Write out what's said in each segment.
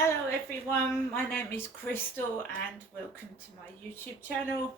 Hello everyone, my name is Crystal and welcome to my YouTube channel.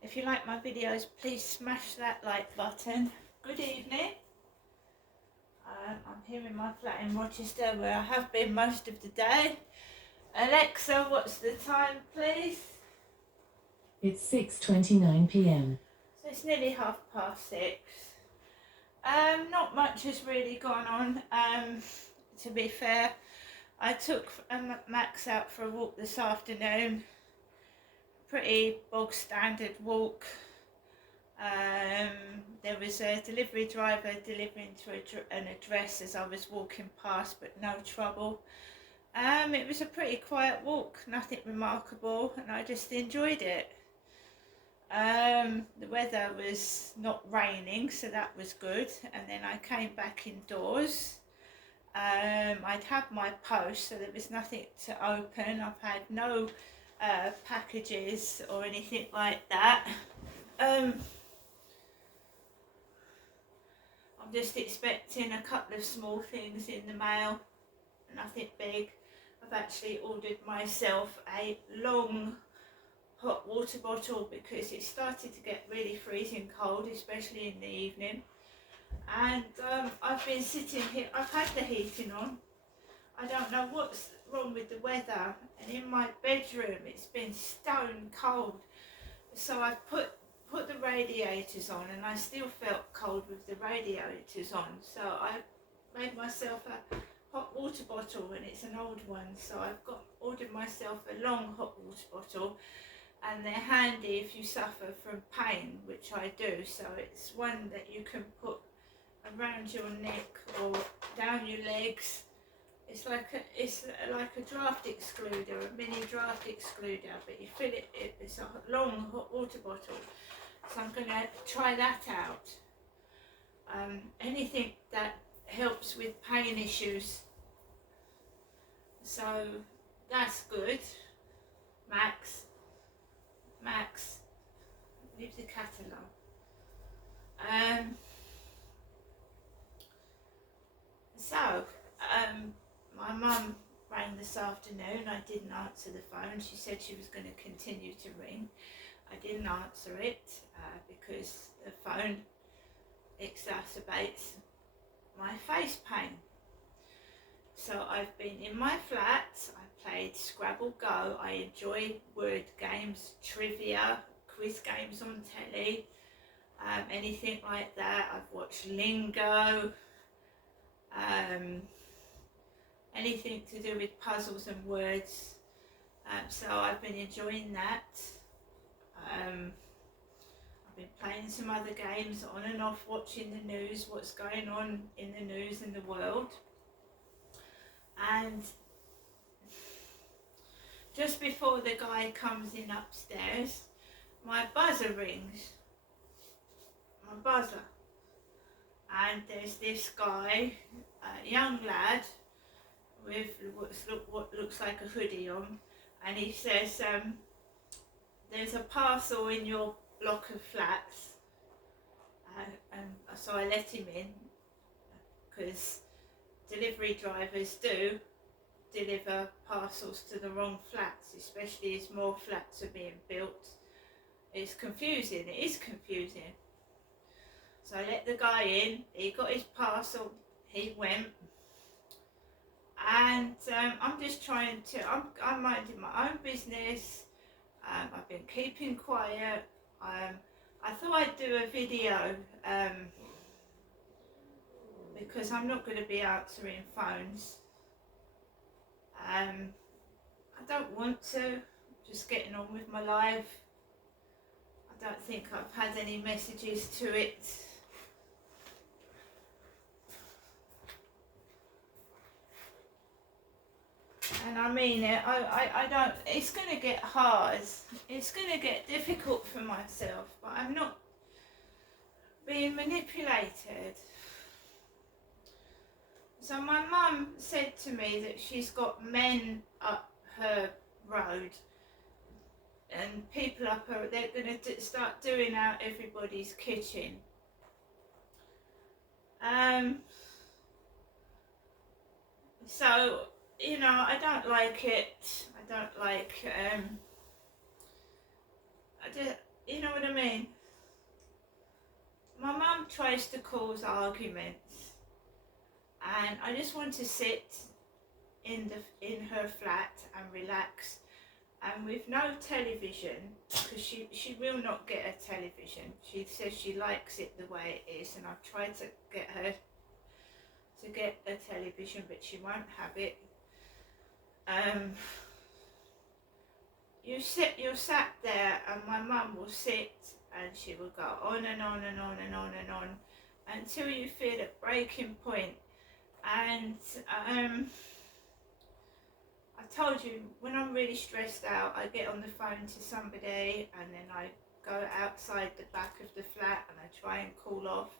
If you like my videos, please smash that like button. Good evening. I'm here in my flat in Rochester where I have been most of the day. Alexa, what's the time please? It's 6:29 p.m. So it's nearly 6:30. Not much has really gone on, to be fair. I took Max out for a walk this afternoon. Pretty bog standard walk. There was a delivery driver delivering to an address as I was walking past, but no trouble. It was a pretty quiet walk, nothing remarkable, and I just enjoyed it. The weather was not raining, so that was good, and then I came back indoors. I'd had my post, so there was nothing to open. I've had no packages or anything like that. I'm just expecting a couple of small things in the mail, nothing big. I've actually ordered myself a long hot water bottle because it started to get really freezing cold, especially in the evening. And I've been sitting here, I've had the heating on. I don't know what's wrong with the weather, and in my bedroom it's been stone cold. So I've put the radiators on, and I still felt cold with the radiators on. So I made myself a hot water bottle, and it's an old one. So I've ordered myself a long hot water bottle, and they're handy if you suffer from pain, which I do. So it's one that you can put around your neck or down your legs. It's like a draft excluder, a mini draft excluder, but you fill it. It's a long hot water bottle. So I'm going to try that out. Anything that helps with pain issues. So that's good. Max, leave the cat alone. My mum rang this afternoon. I didn't answer the phone. She said she was going to continue to ring. I didn't answer it because the phone exacerbates my face pain. So I've been in my flat. I played Scrabble Go. I enjoy word games, trivia, quiz games on telly, anything like that. I've watched Lingo. Anything to do with puzzles and words, so I've been enjoying that. I've been playing some other games on and off, watching the news, what's going on in the news in the world. And just before the guy comes in upstairs, my buzzer rings. My buzzer. And there's this guy, a young lad, with what looks like a hoodie on, and he says, there's a parcel in your block of flats, and so I let him in because delivery drivers do deliver parcels to the wrong flats, especially as more flats are being built. It's confusing, it is confusing. So I let the guy in, he got his parcel, he went. And I'm just trying to, I'm minding my own business. I've been keeping quiet. I thought I'd do a video because I'm not going to be answering phones. I don't want to, just getting on with my life. I don't think I've had any messages to it. And I mean it, I don't, it's going to get hard, it's going to get difficult for myself, but I'm not being manipulated. So my mum said to me that she's got men up her road and people up her, they're going to start doing out everybody's kitchen. So you know, I don't like it. I don't like, I just, you know what I mean? My mum tries to cause arguments, and I just want to sit in her flat and relax, and with no television, because she will not get a television. She says she likes it the way it is, and I've tried to get her to get a television, but she won't have it. You're sat there, and my mum will sit, and she will go on and on and on and on and on until you feel at breaking point. And I told you, when I'm really stressed out, I get on the phone to somebody, and then I go outside the back of the flat and I try and cool off.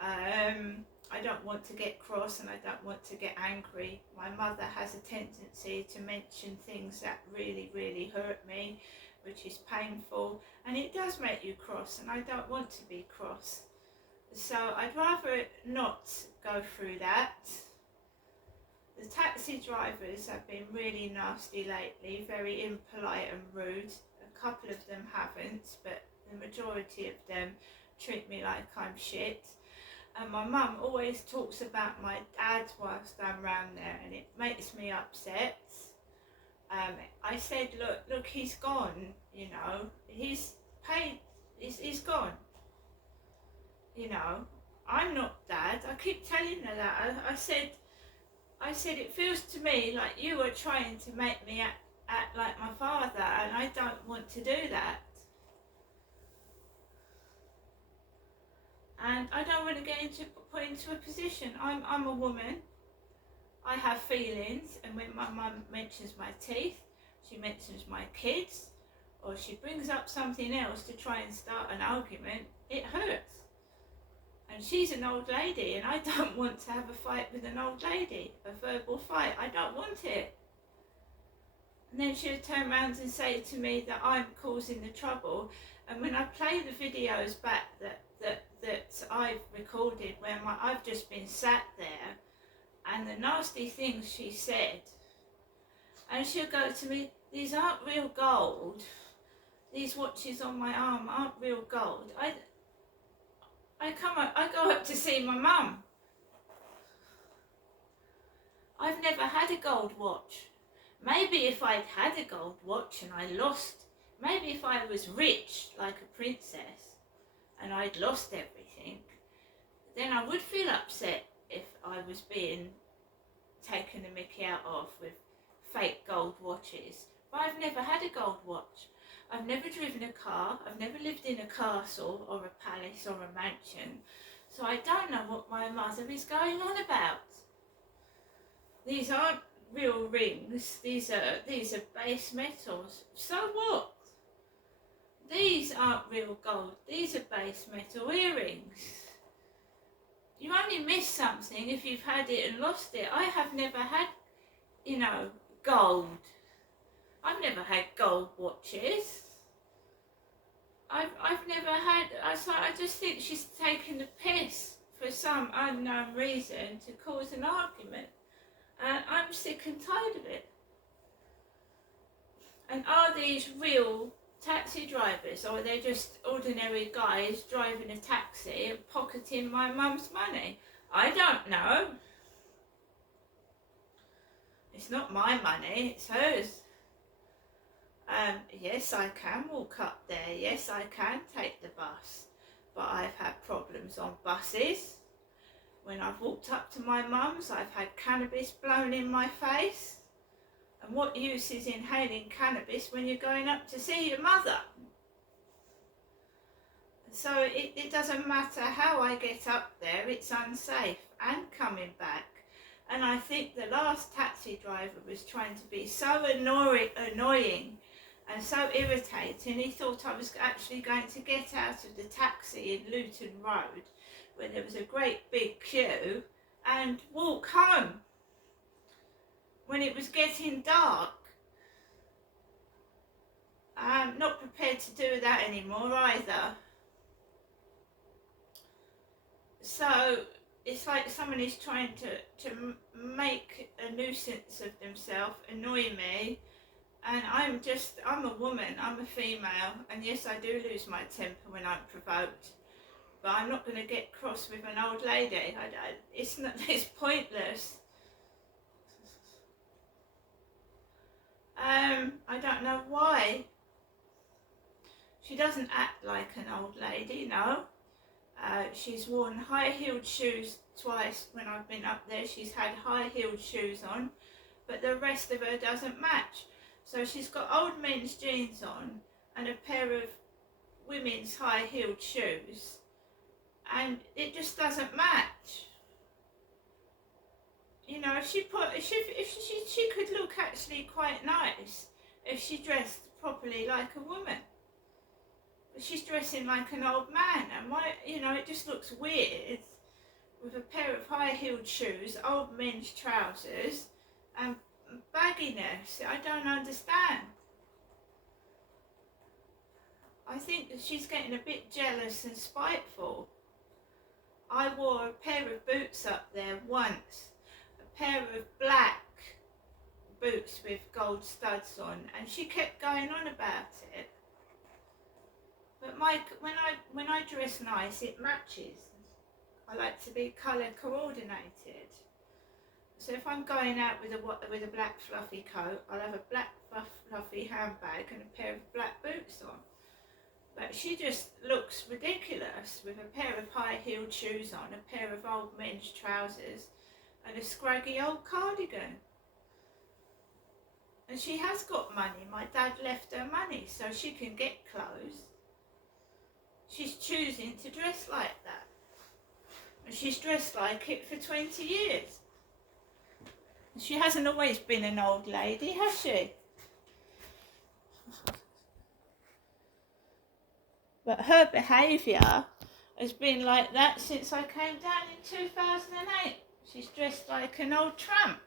I don't want to get cross, and I don't want to get angry. My mother has a tendency to mention things that really, really hurt me, which is painful, and it does make you cross, and I don't want to be cross. So I'd rather not go through that. The taxi drivers have been really nasty lately, very impolite and rude. A couple of them haven't, but the majority of them treat me like I'm shit. And my mum always talks about my dad whilst I'm around there, and it makes me upset. I said, look, he's gone, you know, he's paid, he's gone. You know, I'm not dad. I keep telling her that. I said, it feels to me like you are trying to make me act like my father, and I don't want to do that. And I don't want to get put into a position. I'm a woman. I have feelings, and when my mum mentions my teeth, she mentions my kids, or she brings up something else to try and start an argument, it hurts. And she's an old lady, and I don't want to have a fight with an old lady, a verbal fight. I don't want it. And then she'll turn around and say to me that I'm causing the trouble. And when I play the videos back that I've recorded, where I've just been sat there, and the nasty things she said, and she'll go to me, these aren't real gold. These watches on my arm aren't real gold. I go up to see my mum. I've never had a gold watch. Maybe if I'd had a gold watch and I lost, maybe if I was rich like a princess and I'd lost everything, then I would feel upset if I was being taken the mickey out of with fake gold watches. But I've never had a gold watch. I've never driven a car. I've never lived in a castle or a palace or a mansion. So I don't know what my mother is going on about. These aren't real rings. These are base metals. So what? These aren't real gold. These are base metal earrings. You only miss something if you've had it and lost it. I have never had, you know, gold. I've never had gold watches. I've never had. I just think she's taking the piss for some unknown reason to cause an argument. And I'm sick and tired of it. And are these real taxi drivers, or are they just ordinary guys driving a taxi and pocketing my mum's money? I don't know. It's not my money, it's hers. Yes, I can walk up there. Yes, I can take the bus. But I've had problems on buses. When I've walked up to my mum's, I've had cannabis blown in my face. And what use is inhaling cannabis when you're going up to see your mother? So it doesn't matter how I get up there, it's unsafe, and coming back. And I think the last taxi driver was trying to be so annoying and so irritating, he thought I was actually going to get out of the taxi in Luton Road, where there was a great big queue, and walk home when it was getting dark. I'm not prepared to do that anymore either. So it's like someone is trying to make a nuisance of themselves, annoy me, and I'm a woman, I'm a female, and yes, I do lose my temper when I'm provoked, but I'm not going to get cross with an old lady. It's not, it's pointless. I don't know why. She doesn't act like an old lady, no. She's worn high-heeled shoes twice when I've been up there. She's had high-heeled shoes on, but the rest of her doesn't match. So she's got old men's jeans on and a pair of women's high-heeled shoes, and it just doesn't match. You know, if she could look actually quite nice if she dressed properly like a woman. But she's dressing like an old man, and why, you know, it just looks weird with a pair of high-heeled shoes, old men's trousers, and bagginess. I don't understand. I think that she's getting a bit jealous and spiteful. I wore a pair of boots up there once, a pair of black boots with gold studs on, and she kept going on about it. But when I dress nice, it matches. I like to be colour coordinated. So if I'm going out with a black fluffy coat, I'll have a black fluffy handbag and a pair of black boots on. But she just looks ridiculous with a pair of high-heeled shoes on, a pair of old men's trousers, and a scraggy old cardigan. And she has got money. My dad left her money so she can get clothes. She's choosing to dress like that. And she's dressed like it for 20 years. She hasn't always been an old lady, has she? But her behaviour has been like that since I came down in 2008. She's dressed like an old tramp.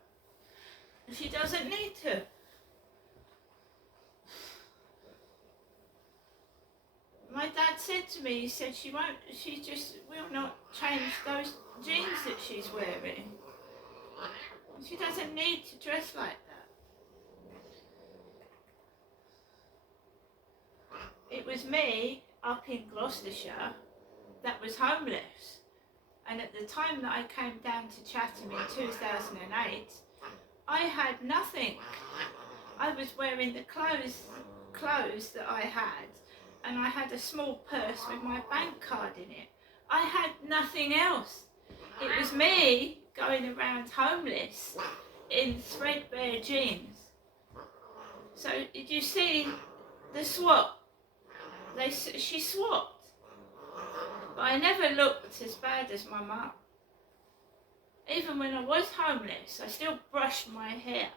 And she doesn't need to. My dad said to me, he said she just will not change those jeans that she's wearing. She doesn't need to dress like that. It was me up in Gloucestershire that was homeless. And at the time that I came down to Chatham in 2008, I had nothing. I was wearing the clothes that I had, and I had a small purse with my bank card in it. I had nothing else. It was me going around homeless in threadbare jeans. So did you see the swap? She swapped. But I never looked as bad as my mum. Even when I was homeless, I still brushed my hair,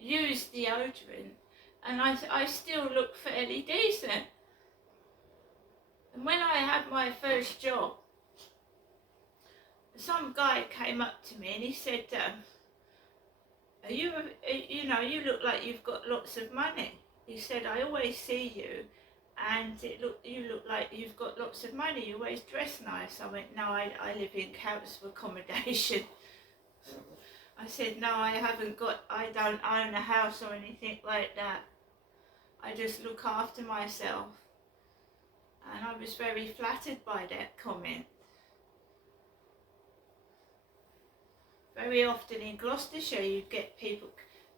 used deodorant, and I still looked fairly decent. And when I had my first job, some guy came up to me and he said, you look like you've got lots of money. He said, I always see you and you look like you've got lots of money. You always dress nice. I went, no, I live in council accommodation. I said, no, I don't own a house or anything like that. I just look after myself. And I was very flattered by that comment. Very often in Gloucestershire you'd get people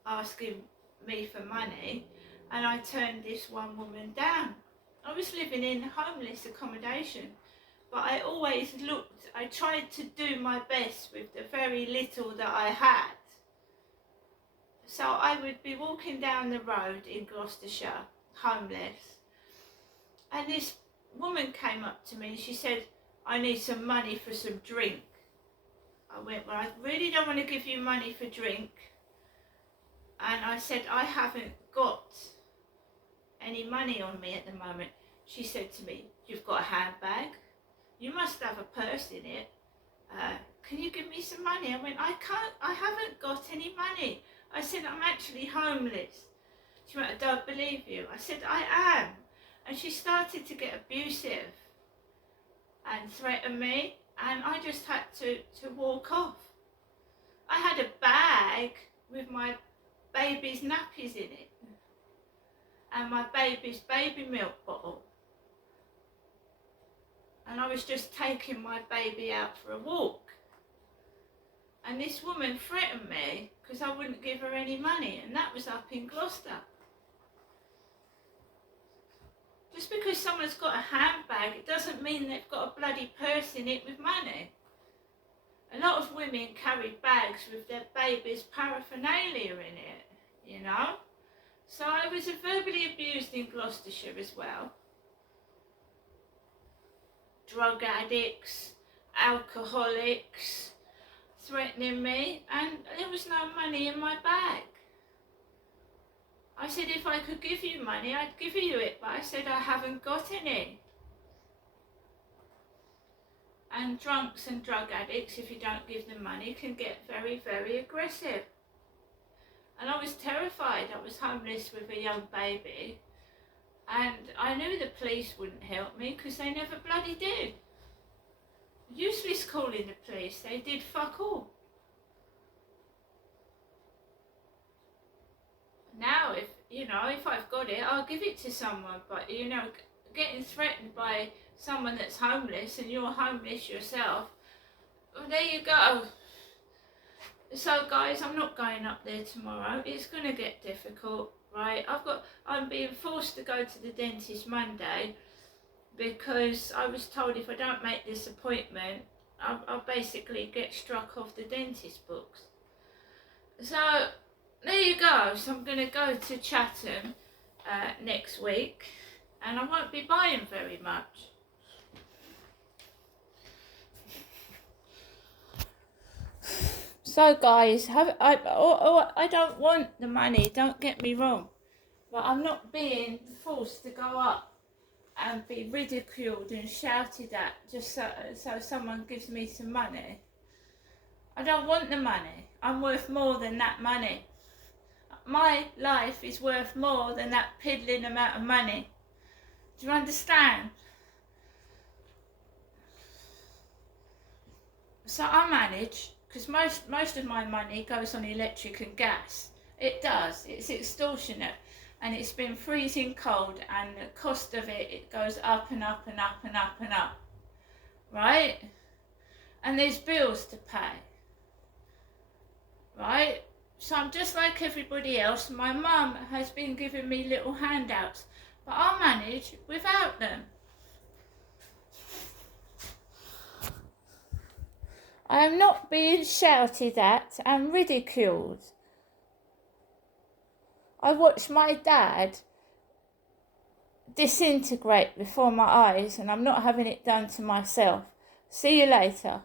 asking me for money, and I turned this one woman down. I was living in homeless accommodation, but I always I tried to do my best with the very little that I had. So I would be walking down the road in Gloucestershire, homeless, and this woman came up to me and she said, I need some money for some drink. I went, well, I really don't want to give you money for drink. And I said, I haven't got any money on me at the moment. She said to me, you've got a handbag? You must have a purse in it. Can you give me some money? I went, I haven't got any money. I said, I'm actually homeless. She went, I don't believe you. I said, I am. And she started to get abusive and threaten me. and I just had to walk off. I had a bag with my baby's nappies in it and my baby's baby milk bottle, and I was just taking my baby out for a walk, and this woman threatened me because I wouldn't give her any money, and that was up in Gloucester. Just because someone's got a handbag, it doesn't mean they've got a bloody purse in it with money. A lot of women carry bags with their baby's paraphernalia in it, you know. So I was verbally abused in Gloucestershire as well. Drug addicts, alcoholics threatening me, and there was no money in my bag. I said if I could give you money, I'd give you it, but I said I haven't got any. And drunks and drug addicts, if you don't give them money, can get very, very aggressive. And I was terrified. I was homeless with a young baby, and I knew the police wouldn't help me because they never bloody did. Useless calling the police, they did fuck all. Now, if I've got it, I'll give it to someone, but getting threatened by someone that's homeless and you're homeless yourself, well, there you go. So guys, I'm not going up there tomorrow. It's going to get difficult, right? I'm being forced to go to the dentist Monday because I was told if I don't make this appointment, I'll basically get struck off the dentist books. So there you go. So I'm going to go to Chatham next week, and I won't be buying very much. So guys, I don't want the money, don't get me wrong, but I'm not being forced to go up and be ridiculed and shouted at just so someone gives me some money. I don't want the money. I'm worth more than that money. My life is worth more than that piddling amount of money. Do you understand? So I manage, because most of my money goes on electric and gas. It does. It's extortionate, and it's been freezing cold, and the cost of it goes up and up and up and up and up, right? And there's bills to pay, right? So I'm just like everybody else. My mum has been giving me little handouts, but I'll manage without them. I am not being shouted at and ridiculed. I watched my dad disintegrate before my eyes, and I'm not having it done to myself. See you later.